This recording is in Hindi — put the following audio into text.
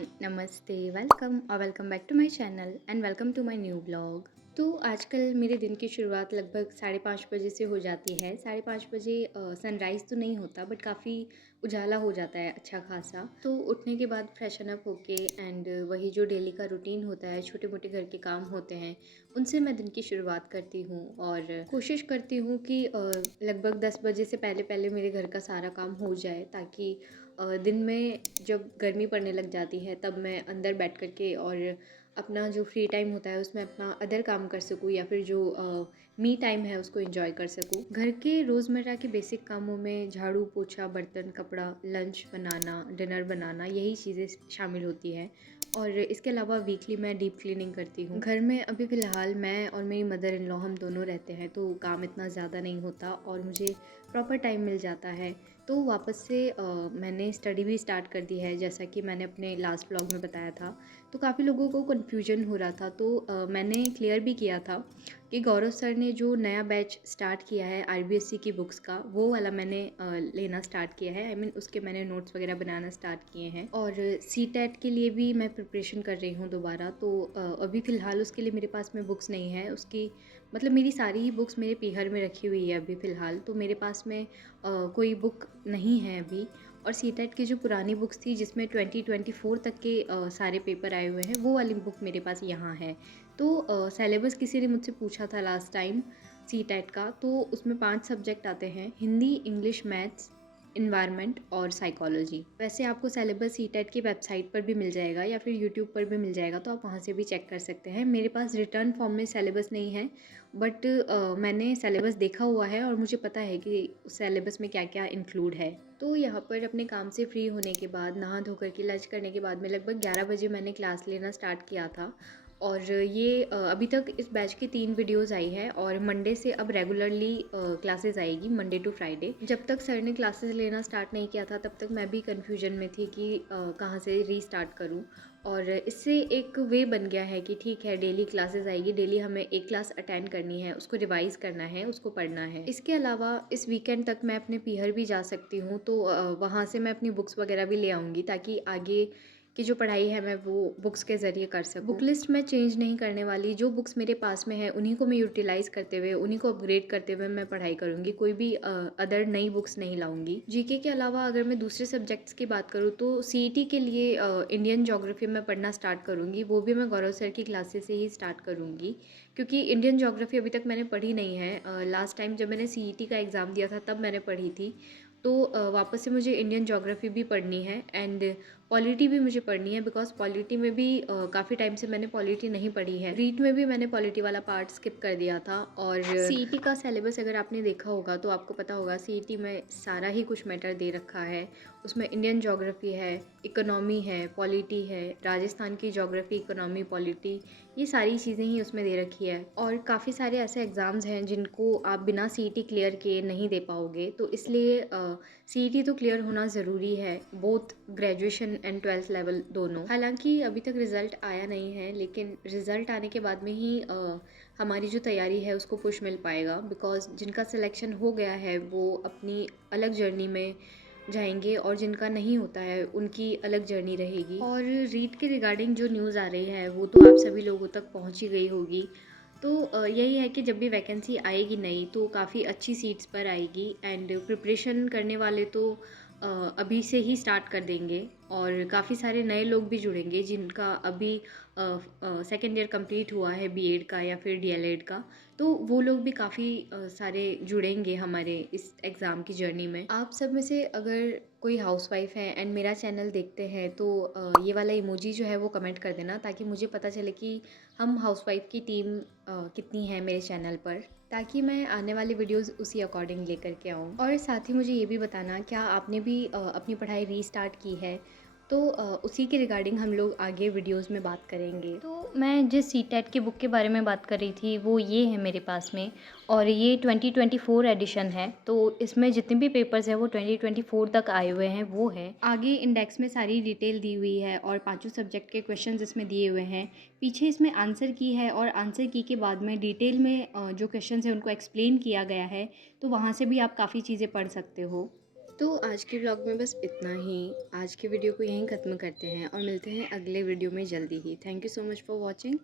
एवरीवन, नमस्ते, वेलकम और welcome back to my channel and welcome to my new blog. तो आजकल मेरे दिन की शुरुआत लगभग 5:30 बजे से हो जाती है। 5:30 बजे सनराइज़ तो नहीं होता बट काफ़ी उजाला हो जाता है अच्छा खासा। तो उठने के बाद फ्रेशन अप होके एंड वही जो डेली का रूटीन होता है, छोटे मोटे घर के काम होते हैं, उनसे मैं दिन की शुरुआत करती हूँ और कोशिश करती हूँ कि लगभग 10 बजे से पहले पहले मेरे घर का सारा काम हो जाए, ताकि दिन में जब गर्मी पड़ने लग जाती है तब मैं अंदर बैठ कर के और अपना जो फ्री टाइम होता है उसमें अपना अदर काम कर सकूँ या फिर जो मी टाइम है उसको एंजॉय कर सकूँ। घर के रोज़मर्रा के बेसिक कामों में झाड़ू पोछा, बर्तन, कपड़ा, लंच बनाना, डिनर बनाना, यही चीज़ें शामिल होती हैं। और इसके अलावा वीकली मैं डीप क्लीनिंग करती हूँ। घर में अभी फ़िलहाल मैं और मेरी मदर इन लॉ हम दोनों रहते हैं, तो काम इतना ज़्यादा नहीं होता और मुझे प्रॉपर टाइम मिल जाता है। तो वापस से मैंने स्टडी भी स्टार्ट कर दी है, जैसा कि मैंने अपने लास्ट ब्लॉग में बताया था। तो काफ़ी लोगों को कन्फ्यूजन हो रहा था, तो मैंने क्लियर भी किया था कि गौरव सर ने जो नया बैच स्टार्ट किया है आरबीएससी की बुक्स का, वो वाला मैंने लेना स्टार्ट किया है। आई मीन उसके मैंने नोट्स वगैरह बनाना स्टार्ट किए हैं और सी टेट के लिए भी मैं प्रिपरेशन कर रही हूँ दोबारा। तो अभी फ़िलहाल उसके लिए मेरे पास में बुक्स नहीं है। उसकी मतलब मेरी सारी ही बुक्स मेरे पीहर में रखी हुई है अभी फ़िलहाल, तो मेरे पास में कोई बुक नहीं है अभी। और सी टेट की जो पुरानी बुक्स थी जिसमें 2024 तक के सारे पेपर आए हुए हैं, वो वाली बुक मेरे पास यहाँ है। तो सिलेबस किसी ने मुझसे पूछा था लास्ट टाइम सी टेट का, तो उसमें 5 सब्जेक्ट आते हैं: हिंदी, इंग्लिश, मैथ्स, इन्वायरमेंट और साइकोलॉजी। वैसे आपको सिलेबस सी टेट की वेबसाइट पर भी मिल जाएगा या फिर यूट्यूब पर भी मिल जाएगा, तो आप वहाँ से भी चेक कर सकते हैं। मेरे पास रिटर्न फॉर्म में सिलेबस नहीं है बट मैंने सिलेबस देखा हुआ है और मुझे पता है कि उस सिलेबस में क्या क्या इंक्लूड है। तो यहाँ पर अपने काम से फ्री होने के बाद, नहा धोकर के लंच करने के बाद में लगभग 11 बजे मैंने क्लास लेना स्टार्ट किया था। और ये अभी तक इस बैच की 3 वीडियोज़ आई है और मंडे से अब रेगुलरली क्लासेस आएगी, मंडे टू फ्राइडे। जब तक सर ने क्लासेस लेना स्टार्ट नहीं किया था तब तक मैं भी कन्फ्यूजन में थी कि कहाँ से रीस्टार्ट करूँ। और इससे एक वे बन गया है कि ठीक है, डेली क्लासेस आएगी, डेली हमें एक क्लास अटेंड करनी है, उसको रिवाइज़ करना है, उसको पढ़ना है। इसके अलावा इस वीकेंड तक मैं अपने पीहर भी जा सकती हूँ, तो वहाँ से मैं अपनी बुक्स वगैरह भी ले आऊँगी, ताकि आगे की जो पढ़ाई है मैं वो बुक्स के ज़रिए कर सकूँ। बुक लिस्ट मैं चेंज नहीं करने वाली। जो बुक्स मेरे पास में है उन्हीं को मैं यूटिलाइज़ करते हुए, उन्हीं को अपग्रेड करते हुए मैं पढ़ाई करूँगी। कोई भी अदर नई बुक्स नहीं लाऊँगी। जीके के अलावा अगर मैं दूसरे सब्जेक्ट्स की बात करूँ तो सीईटी के लिए इंडियन ज्योग्राफी मैं पढ़ना स्टार्ट करूँगी। वो भी मैं गौरव सर की क्लासेस से ही स्टार्ट करूँगी, क्योंकि इंडियन ज्योग्राफी अभी तक मैंने पढ़ी नहीं है। लास्ट टाइम जब मैंने सीईटी का एग्ज़ाम दिया था तब मैंने पढ़ी थी। तो वापस से मुझे इंडियन ज्योग्राफी भी पढ़नी है एंड पॉलिटी भी मुझे पढ़नी है, बिकॉज पॉलिटी में भी काफ़ी टाइम से मैंने पॉलिटी नहीं पढ़ी है। रीट में भी मैंने पॉलिटी वाला पार्ट स्किप कर दिया था। और सीईटी का सिलेबस अगर आपने देखा होगा तो आपको पता होगा, सीईटी में सारा ही कुछ मैटर दे रखा है। उसमें इंडियन ज्योग्राफी है, इकोनॉमी है, पॉलिटी है, राजस्थान की ज्योग्राफी, इकोनॉमी, पॉलिटी, ये सारी चीज़ें ही उसमें दे रखी है। और काफ़ी सारे ऐसे एग्ज़ाम्स हैं जिनको आप बिना सीईटी क्लियर किए नहीं दे पाओगे, तो इसलिए सीईटी तो क्लियर होना ज़रूरी है, both graduation and 12th level दोनों। हालांकि अभी तक रिज़ल्ट आया नहीं है, लेकिन रिज़ल्ट आने के बाद में ही हमारी जो तैयारी है उसको पुश मिल पाएगा, बिकॉज जिनका सिलेक्शन हो गया है वो अपनी अलग जर्नी में जाएंगे और जिनका नहीं होता है उनकी अलग जर्नी रहेगी। और रीट के रिगार्डिंग जो न्यूज़ आ रही है वो तो आप सभी लोगों तक पहुंच ही गई होगी। तो यही है कि जब भी वैकेंसी आएगी नई तो काफ़ी अच्छी सीट्स पर आएगी एंड प्रिपरेशन करने वाले तो अभी से ही स्टार्ट कर देंगे। और काफ़ी सारे नए लोग भी जुड़ेंगे जिनका अभी सेकेंड ईयर कंप्लीट हुआ है बीएड का या फिर डीएलएड का, तो वो लोग भी काफ़ी सारे जुड़ेंगे हमारे इस एग्ज़ाम की जर्नी में। आप सब में से अगर कोई हाउसवाइफ है एंड मेरा चैनल देखते हैं तो ये वाला इमोजी जो है वो कमेंट कर देना, ताकि मुझे पता चले कि हम हाउसवाइफ की टीम कितनी है मेरे चैनल पर, ताकि मैं आने वाली वीडियोस उसी अकॉर्डिंग लेकर के आऊँ। और साथ ही मुझे ये भी बताना, क्या आपने भी अपनी पढ़ाई रीस्टार्ट की है? तो उसी के रिगार्डिंग हम लोग आगे वीडियोस में बात करेंगे। तो मैं जिस सी टेट की बुक के बारे में बात कर रही थी वो ये है मेरे पास में, और ये 2024 एडिशन है। तो इसमें जितने भी पेपर्स हैं वो 2024 तक आए हुए हैं, वो है। आगे इंडेक्स में सारी डिटेल दी हुई है और पांचों सब्जेक्ट के क्वेश्चंस इसमें दिए हुए हैं। पीछे इसमें आंसर की है और आंसर की के बाद में डिटेल में जो क्वेश्चंस हैं उनको एक्सप्लेन किया गया है, तो वहाँ से भी आप काफ़ी चीज़ें पढ़ सकते हो। तो आज के व्लॉग में बस इतना ही। आज के वीडियो को यहीं ख़त्म करते हैं और मिलते हैं अगले वीडियो में जल्दी ही। Thank you so much for watching.